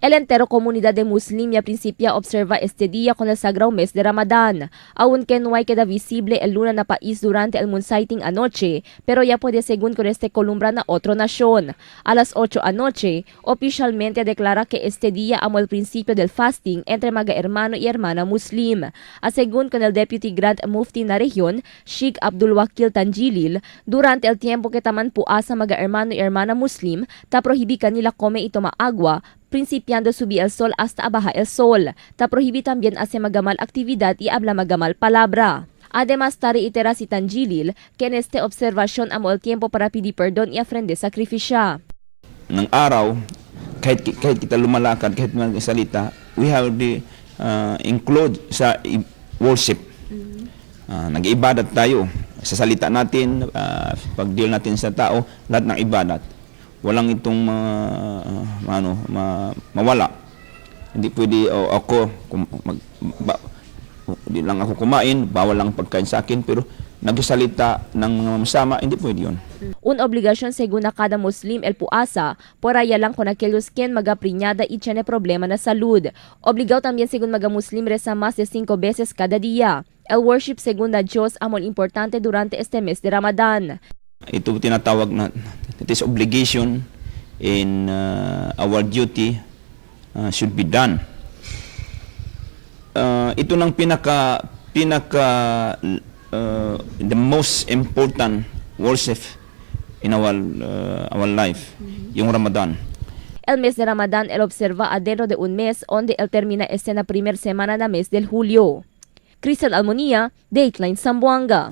El entero comunidad de Muslim ya principia observa este día con el sagrado mes de Ramadán. Aunque no hay queda visible el luna na país durante el moon sighting anoche, pero ya puede según con este columbra na otro nación. A las 8 anoche, oficialmente declara que este día amo el principio del fasting entre mga hermano y hermana Muslim. Según con el Deputy Grand Mufti na rehiyon, Sheikh Abdul Wakil Tanjilil, durante el tiempo que taman puasa mga hermano y hermana Muslim, ta prohibikan nila come ito maagwa, principiando subir el sol hasta abajo el sol. Ta prohibí también hacer magamal actividad y habla magamal palabra. Además, reitera si Tanjilil que en esta observación amo el tiempo para pedir perdón y ofrende sacrificio. Ng araw, kahit kita lumalakad, kahit magsalita, we have to include sa worship. Nag-ibadat tayo. Sa salita natin, pag-deal natin sa tao, lahat ng ibadat. Walang itong mawala. Hindi pwede ako hindi lang ako kumain, bawal lang pagkain sa akin, pero nagsalita ng mga masama, hindi pwede yun. Un obligasyon según a cada Muslim el puasa, por allá lang con aquellos quien magapriñada y tiene problema na salud. Obligado también según mga Muslim reza más de 5 veces cada día. El worship según a Diyos amol importante durante este mes de Ramadan. Ito tinatawag na it is obligation in our duty should be done. Ito ng pinaka the most important worship in our life, yung Ramadan. El mes de Ramadan el observa adentro de un mes donde el termina este na primer semana na mes del Julio. Cristal Almonía, Dateline Zamboanga.